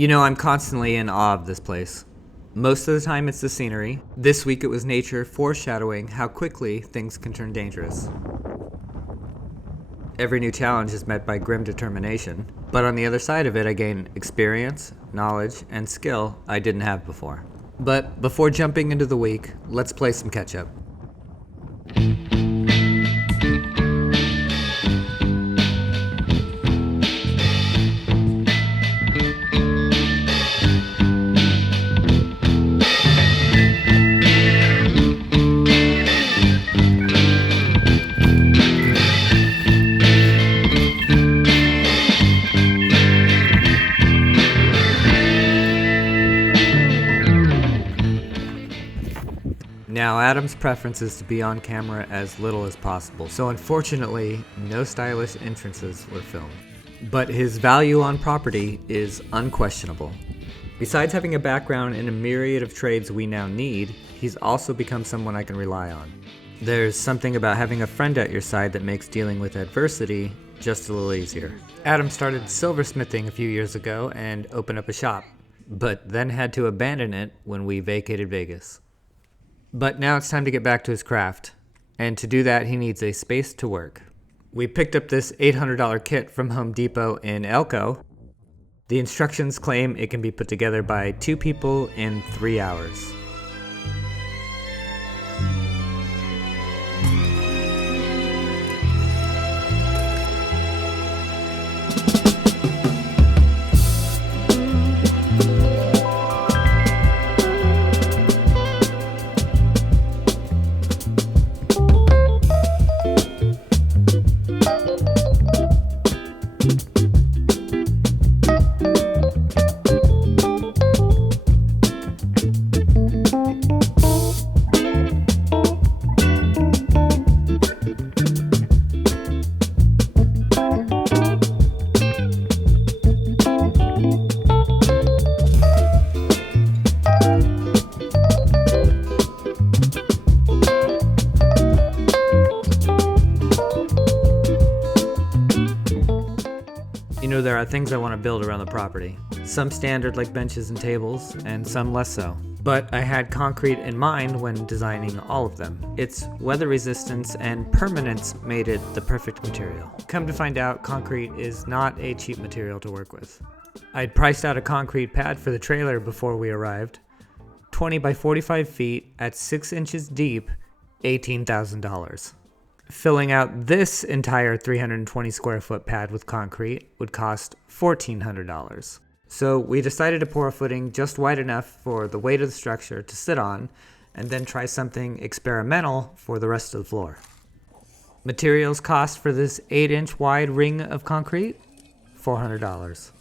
You know, I'm constantly in awe of this place. Most of the time it's the scenery. This week it was nature foreshadowing how quickly things can turn dangerous. Every new challenge is met by grim determination, but on the other side of it I gain experience, knowledge, and skill I didn't have before. But before jumping into the week, let's play some catch up. Now, Adam's preference is to be on camera as little as possible, so unfortunately, no stylish entrances were filmed. But his value on property is unquestionable. Besides having a background in a myriad of trades we now need, he's also become someone I can rely on. There's something about having a friend at your side that makes dealing with adversity just a little easier. Adam started silversmithing a few years ago and opened up a shop, but then had to abandon it when we vacated Vegas. But now it's time to get back to his craft, and to do that he needs a space to work. We picked up this $800 kit from Home Depot in Elko. The instructions claim it can be put together by 2 people in 3 hours. You know, there are things I want to build around the property. Some standard like benches and tables, and some less so. But I had concrete in mind when designing all of them. Its weather resistance and permanence made it the perfect material. Come to find out, concrete is not a cheap material to work with. I'd priced out a concrete pad for the trailer before we arrived. 20 by 45 feet at 6 inches deep, $18,000. Filling out this entire 320 square foot pad with concrete would cost $1,400. So we decided to pour a footing just wide enough for the weight of the structure to sit on, and then try something experimental for the rest of the floor. Materials cost for this 8-inch wide ring of concrete, $400.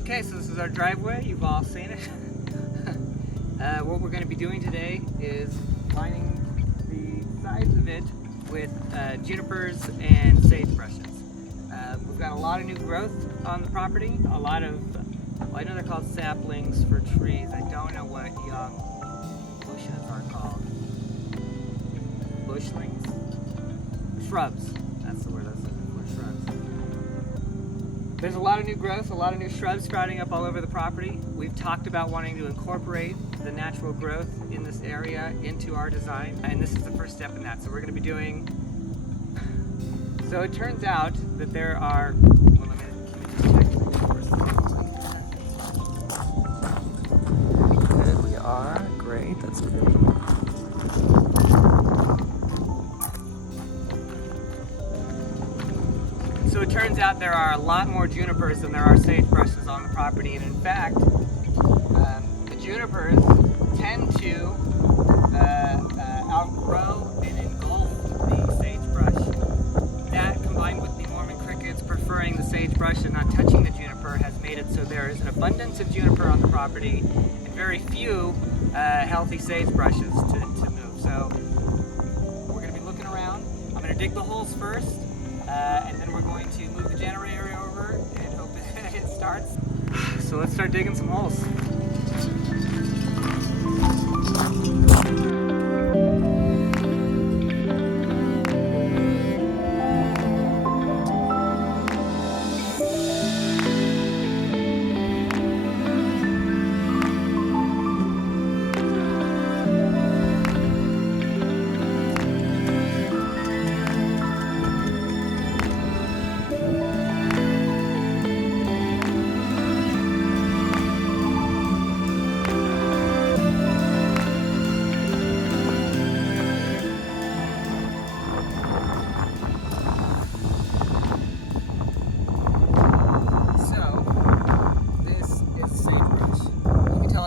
Okay, so this is our driveway. You've all seen it. What we're going to be doing today is lining the sides of it with junipers and sagebrushes. We've got a lot of new growth on the property. A lot of, well, I know they're called saplings for trees. I don't know what young bushes are called. Bushlings? Shrubs. That's the word I was looking for, shrubs. There's a lot of new growth, a lot of new shrubs sprouting up all over the property. We've talked about wanting to incorporate the natural growth in this area into our design, and this is the first step in that. So we're going to be doing, so it turns out that there are, well, let me just check first. Good, we are, great, that's good. So it turns out there are a lot more junipers than there are sagebrushes on the property, and in fact, the junipers tend to outgrow and engulf the sagebrush. That, combined with the sagebrush and not touching the juniper has made it so there is an abundance of juniper on the property and very few healthy sagebrushes to move. So we're going to be looking around. I'm going to dig the holes first, and then we're going to move the generator over and hope it starts. So let's start digging some holes.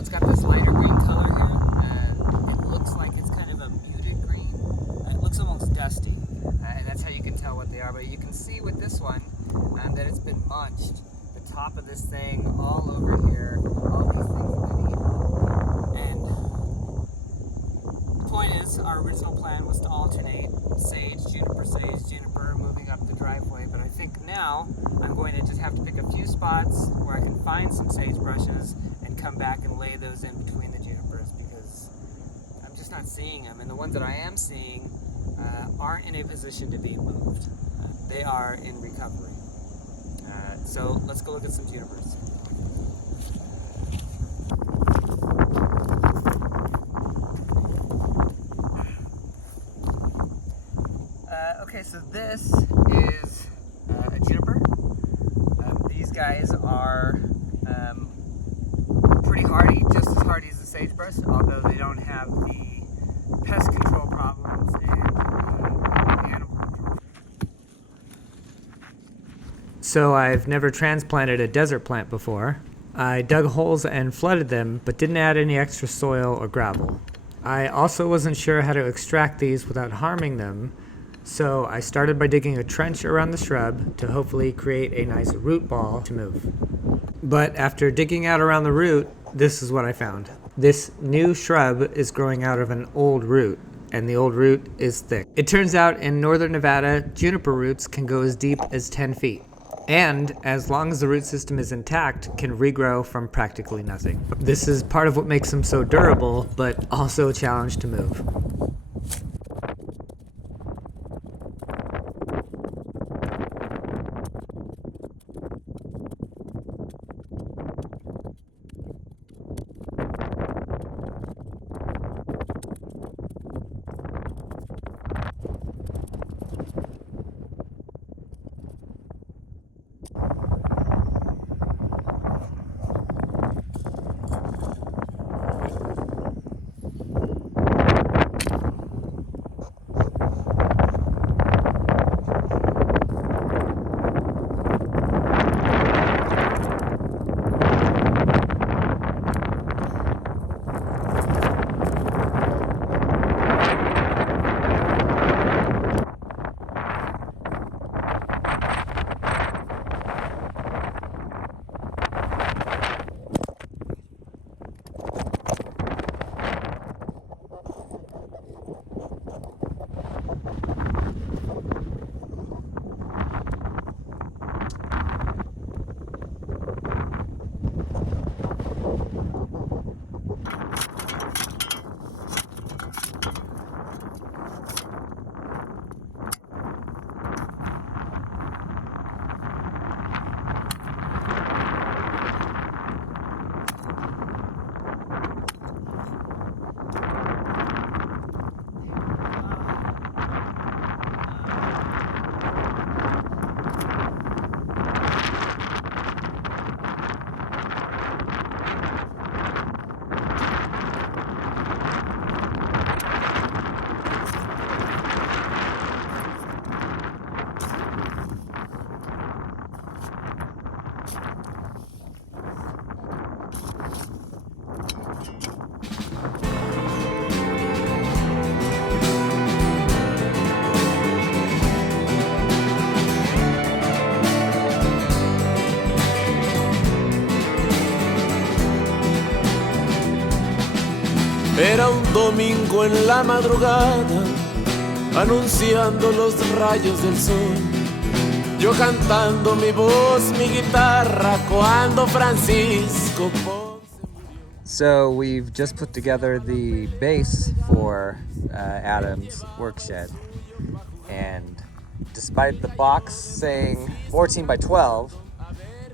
It's got this lighter green color here. It looks like it's kind of a muted green. It looks almost dusty, and that's how you can tell what they are. But you can see with this one that it's been munched. The top of this thing, all over here, all these things have been eaten. And the point is, our original plan was to alternate sage, juniper, moving up the driveway. But I think now I'm going to just have to pick a few spots where I can find some sagebrushes and come back and lay those in between the junipers, because I'm just not seeing them, and the ones that I am seeing aren't in a position to be moved. They are in recovery. So let's go look at some junipers. Okay, so this is a juniper. These guys are pretty hardy, just as hardy as the sagebrush, although they don't have the pest control problems and animal control. So I've never transplanted a desert plant before. I dug holes and flooded them, but didn't add any extra soil or gravel. I also wasn't sure how to extract these without harming them, so I started by digging a trench around the shrub to hopefully create a nice root ball to move. But after digging out around the root, this is what I found. This new shrub is growing out of an old root, and the old root is thick. It turns out in northern Nevada, juniper roots can go as deep as 10 feet. And, as long as the root system is intact, can regrow from practically nothing. This is part of what makes them so durable, but also a challenge to move. Era un domingo en la madrugada, anunciando los rayos del sol. Yo cantando mi voz, mi guitarra, cuando Francisco Ponce murió. So we've just put together the base for Adam's work shed, and despite the box saying 14 by 12,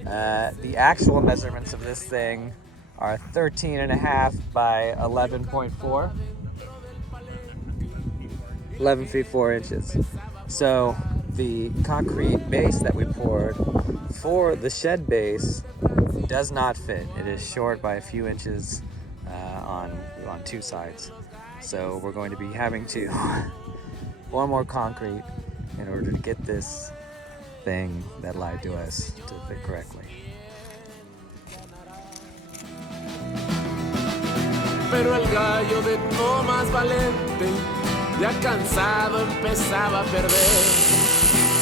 the actual measurements of this thing are 13.5 by 11.4. 11 feet 4 inches. So the concrete base that we poured for the shed base does not fit. It is short by a few inches on two sides. So we're going to be having to pour more concrete in order to get this thing that lied to us to fit correctly. Pero el gallo de Tomás Valente, ya cansado, empezaba a perder.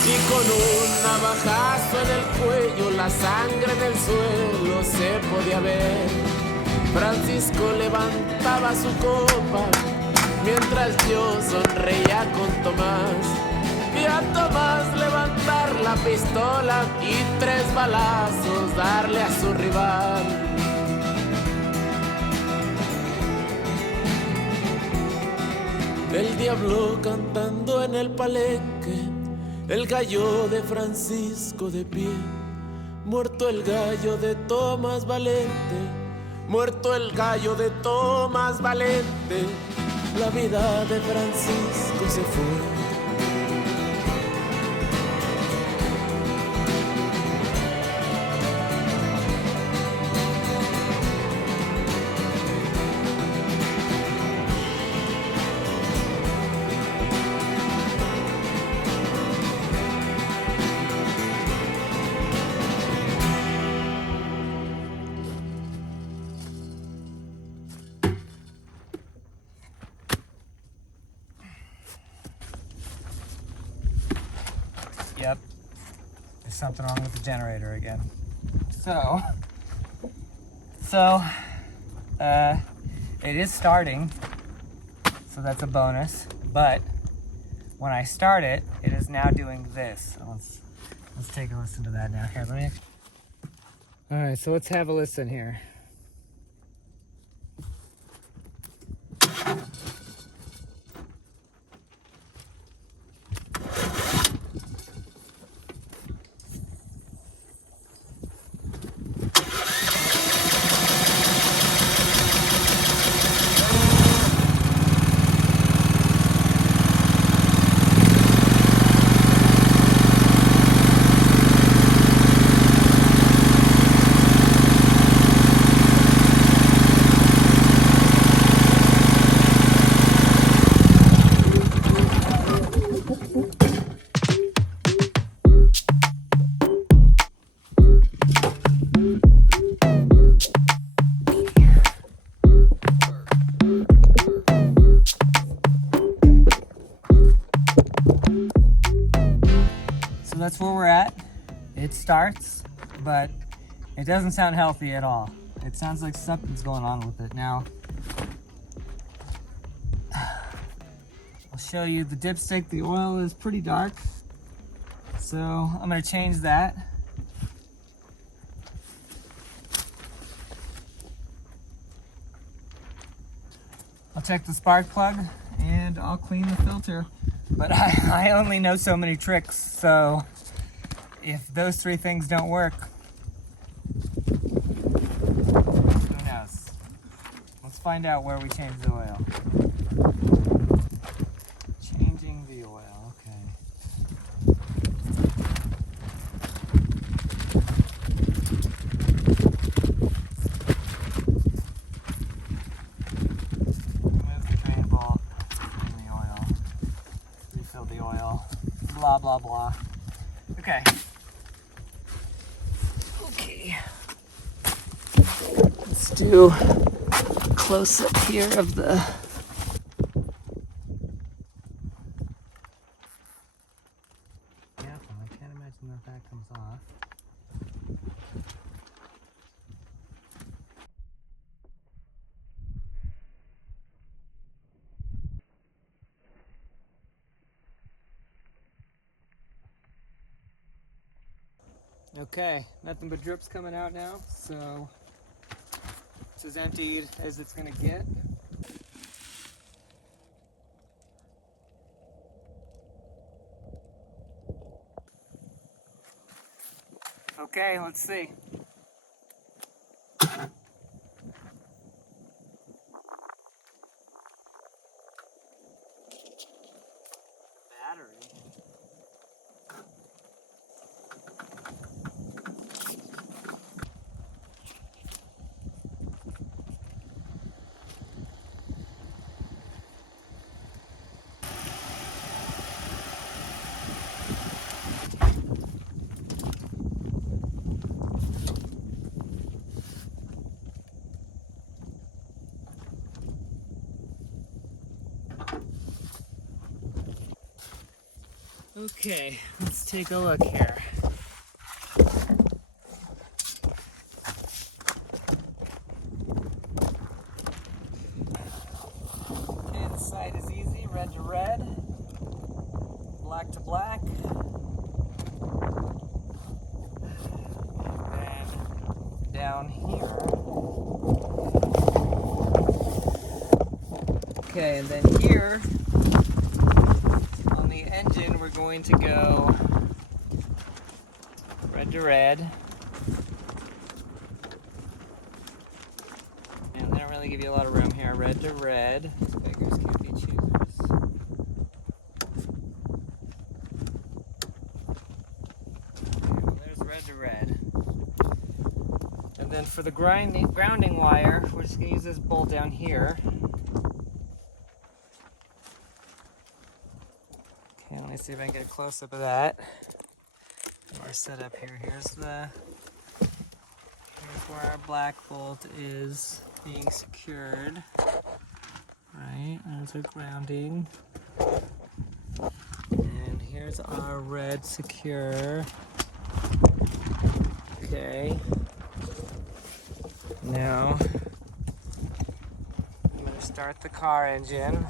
Y con un navajazo en el cuello, la sangre en el suelo se podía ver. Francisco levantaba su copa, mientras yo sonreía con Tomás. Vi a Tomás levantar la pistola y 3 balazos darle a su rival. El diablo cantando en el palenque, el gallo de Francisco de pie. Muerto el gallo de Tomás Valente, muerto el gallo de Tomás Valente, la vida de Francisco se fue. Yep, there's something wrong with the generator again. It is starting, so that's a bonus, but when I start it, it is now doing this. So let's take a listen to that now. Here, let me... All right, so let's have a listen here. So that's where we're at. It starts, but it doesn't sound healthy at all. It sounds like something's going on with it. Now, I'll show you the dipstick. The oil is pretty dark, so I'm gonna change that. I'll check the spark plug and I'll clean the filter. But I only know so many tricks, so if those 3 things don't work, who knows? Let's find out where we change the oil. Changing the oil, okay. Remove the drain bolt, clean the oil, refill the oil, blah, blah, blah. Okay. Okay. Let's do a close-up here of the... Careful, I can't imagine that comes off. Okay, nothing but drips coming out now, so it's as emptied as it's gonna get. Okay, let's see. Battery. Okay, let's take a look here. Okay, the side is easy, red to red, black to black. And then down here. Okay, and then here on the engine we're going to go red to red. And they don't really give you a lot of room here. Red to red. Beggars can't be choosers. Okay, well there's red to red. And then for the grounding wire, we're just going to use this bolt down here. Okay, let me see if I can get a close-up of that. Our setup here. Here's where our black bolt is being secured. Right, there's our grounding. And here's our red secure. Okay. Now, I'm going to start the car engine.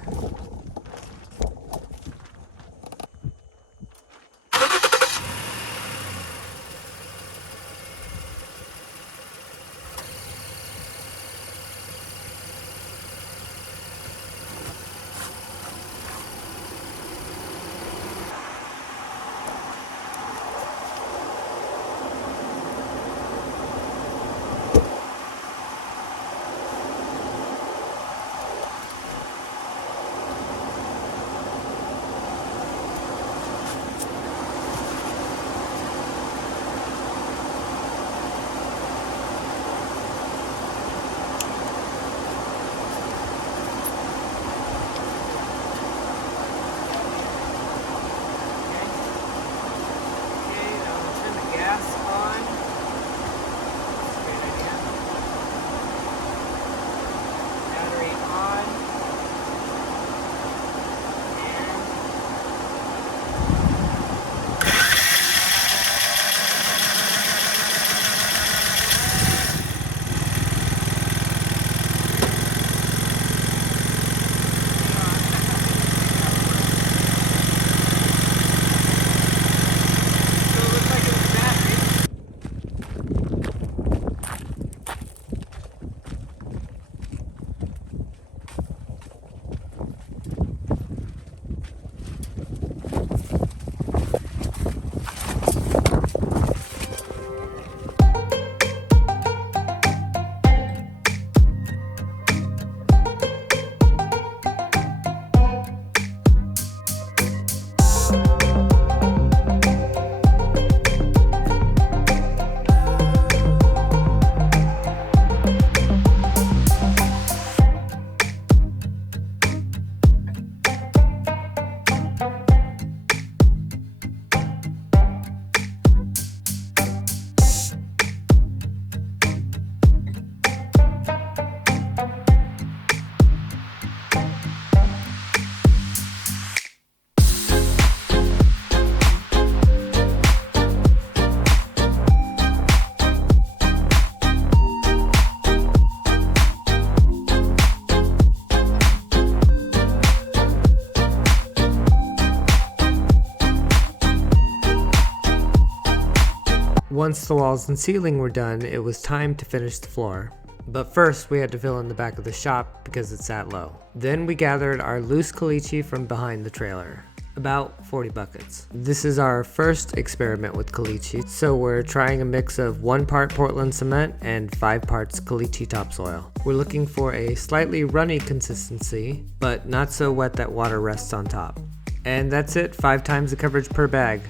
Once the walls and ceiling were done, it was time to finish the floor. But first, we had to fill in the back of the shop because it sat low. Then we gathered our loose caliche from behind the trailer. About 40 buckets. This is our first experiment with caliche, so we're trying a mix of 1 part Portland cement and 5 parts caliche topsoil. We're looking for a slightly runny consistency, but not so wet that water rests on top. And that's it, 5 times the coverage per bag.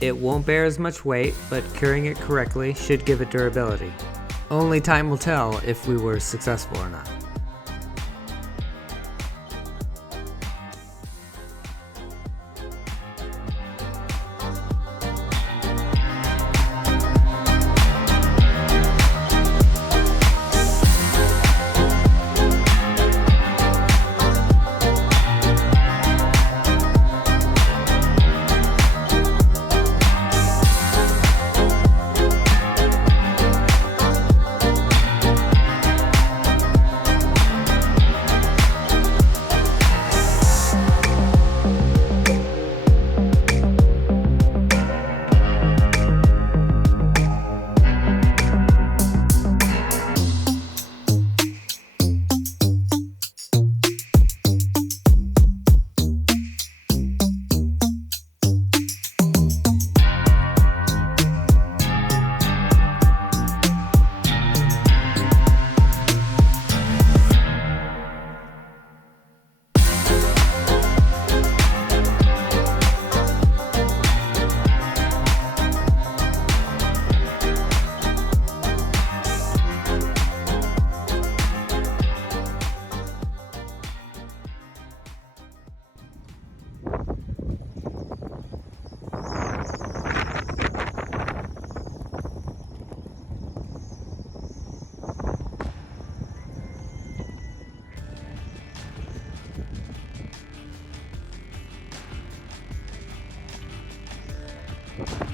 It won't bear as much weight, but curing it correctly should give it durability. Only time will tell if we were successful or not.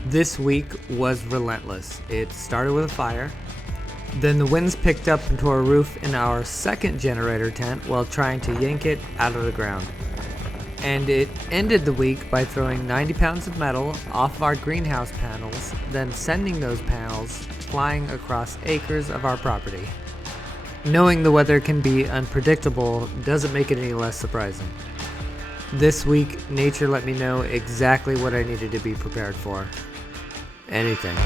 This week was relentless. It started with a fire, then the winds picked up and tore a roof in our second generator tent while trying to yank it out of the ground. And it ended the week by throwing 90 pounds of metal off of our greenhouse panels, then sending those panels flying across acres of our property. Knowing the weather can be unpredictable doesn't make it any less surprising. This week, nature let me know exactly what I needed to be prepared for. Anything.